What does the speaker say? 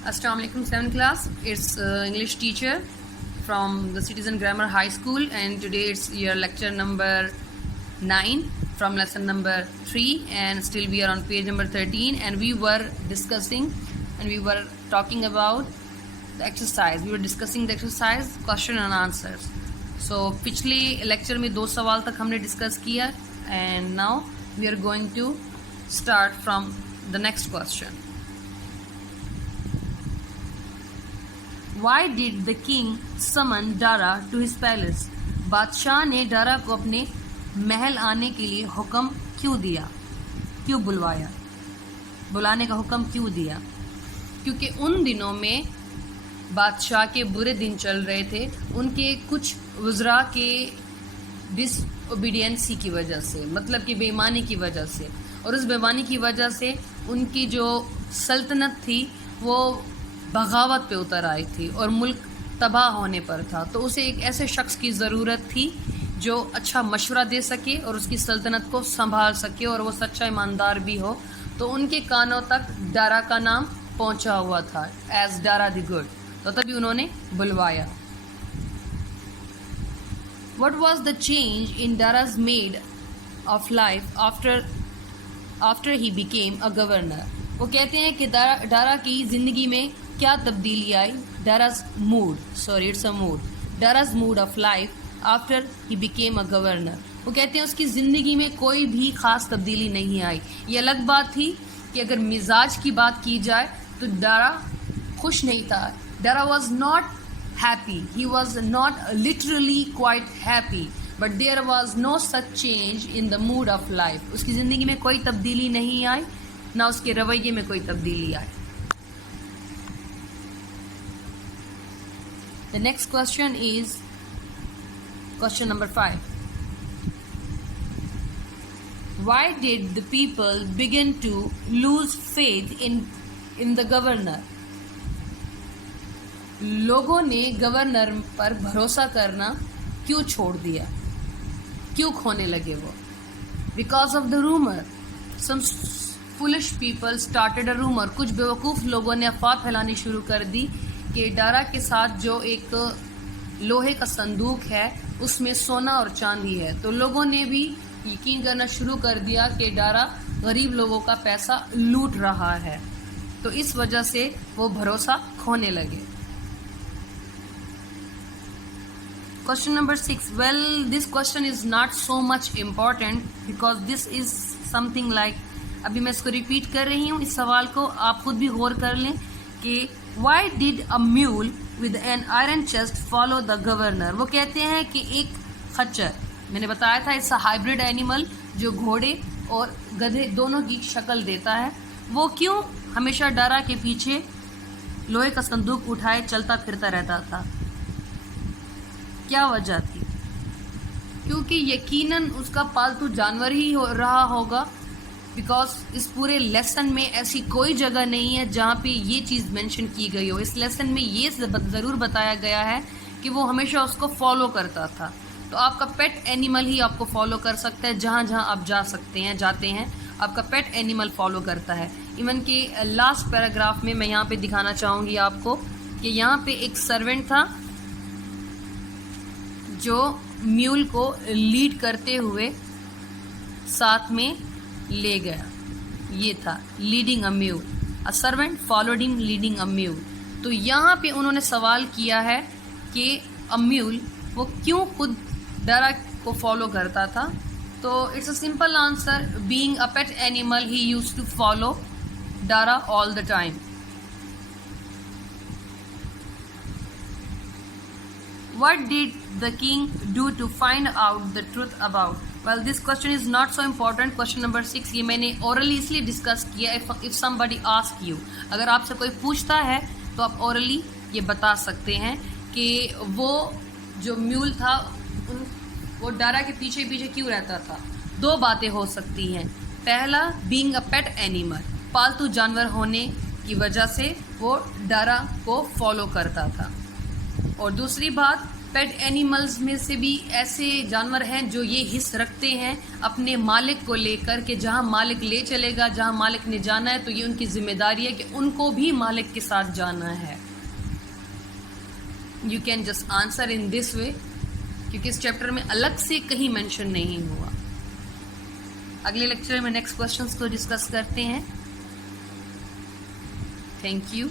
Assalamu alaikum 7th class. It's English teacher from the Citizen Grammar High School, and today it's your lecture number 9 from lesson number 3, and still we are on page number 13, and we were discussing and we were talking about the exercise. We were discussing the exercise question and answers. So पिछले lecture में 2 सवाल तक हमने discuss किया, and now we are going to start from the next question. Why did the king summon Dara to his palace? बादशाह ने डारा को अपने महल आने के लिए हुक्म क्यों दिया, क्यों बुलवाया, बुलाने का हुक्म क्यों दिया? क्योंकि उन दिनों में बादशाह के बुरे दिन चल रहे थे, उनके कुछ वज़रा के डिसओबीडियंसी की वजह से, मतलब कि बेईमानी की वजह से, और उस बेईमानी की वजह से उनकी जो सल्तनत थी वो बगावत पे उतर आई थी और मुल्क तबाह होने पर था। तो उसे एक ऐसे शख्स की ज़रूरत थी जो अच्छा मशवरा दे सके और उसकी सल्तनत को संभाल सके और वो सच्चा ईमानदार भी हो। तो उनके कानों तक डारा का नाम पहुंचा हुआ था एज डारा द गुड, तो तभी उन्होंने बुलवाया। What was the change in Dara's mode of life after he became a governor? वो कहते हैं कि डारा की ज़िंदगी में क्या तब्दीली आई? Dara's mood of life after he became a governor. वो कहते हैं उसकी ज़िंदगी में कोई भी ख़ास तब्दीली नहीं आई। ये अलग बात थी कि अगर मिजाज की बात की जाए तो डारा खुश नहीं था। Dara was not happy. He was not literally quite happy, but there was no such change in the mood of life. उसकी ज़िंदगी में कोई तब्दीली नहीं आई, ना उसके रवैये में कोई तब्दीली आई। The next question is question number 5. Why did the people begin to lose faith in the governor? लोगों ने गवर्नर पर भरोसा करना क्यों छोड़ दिया, क्यों खोने लगे वो? Because of the rumor. Some foolish people started a rumor. कुछ बेवकूफ़ लोगों ने अफवाह फैलानी शुरू कर दी कि डारा के साथ जो एक लोहे का संदूक है उसमें सोना और चांदी है। तो लोगों ने भी यकीन करना शुरू कर दिया कि डारा गरीब लोगों का पैसा लूट रहा है, तो इस वजह से वो भरोसा खोने लगे। Question number 6. Well, this question is not so much important because this is something like, अभी मैं इसको रिपीट कर रही हूँ, इस सवाल को आप खुद भी गौर कर लें कि why did a mule with an iron chest follow the governor? वो कहते हैं कि एक खच्चर, मैंने बताया था इट्स अ हाइब्रिड एनिमल जो घोड़े और गधे दोनों की शक्ल देता है, वो क्यों हमेशा डारा के पीछे लोहे का संदूक उठाए चलता फिरता रहता था? क्या वजह थी? क्योंकि यकीनन उसका पालतू जानवर ही रहा होगा, बिकॉज इस पूरे लेसन में ऐसी कोई जगह नहीं है जहाँ पे ये चीज़ मेंशन की गई हो। इस लेसन में ये ज़रूर बताया गया है कि वो हमेशा उसको फॉलो करता था। तो आपका पेट एनिमल ही आपको फॉलो कर सकता है, जहाँ जहाँ आप जाते हैं आपका पेट एनिमल फॉलो करता है। इवन के लास्ट पैराग्राफ में मैं यहाँ पे दिखाना चाहूँगी आपको कि यहाँ पे एक सर्वेंट था जो म्यूल को लीड करते हुए साथ में ले गया। ये था leading a mule, a servant followed him leading a mule. तो यहाँ पे उन्होंने सवाल किया है कि अ म्यूल वो क्यों खुद डारा को फॉलो करता था। तो it's a simple answer, being a pet animal he used to follow Dara all the time. What did the king do to find out the truth about? Well, this question is not so important. Question number 6 ये मैंने orally इसलिए discuss किया। If somebody ask you, अगर आपसे कोई पूछता है तो आप orally ये बता सकते हैं कि वो जो म्यूल था वो डारा के पीछे पीछे क्यों रहता था। 2 बातें हो सकती हैं। पहला, being a pet animal, पालतू जानवर होने की वजह से वो डारा को फॉलो करता था, और दूसरी बात پیٹ اینیملز میں سے بھی ایسے جانور ہیں جو یہ حس رکھتے ہیں اپنے مالک کو لے کر کہ جہاں مالک لے چلے گا، جہاں مالک نے جانا ہے تو یہ ان کی ذمہ داری ہے کہ ان کو بھی مالک کے ساتھ جانا ہے. You can just answer in this way, کیونکہ اس چیپٹر میں الگ سے کہیں مینشن نہیں ہوا. اگلے لیکچر میں نیکسٹ کوشچنس کو ڈسکس کرتے ہیں. Thank you.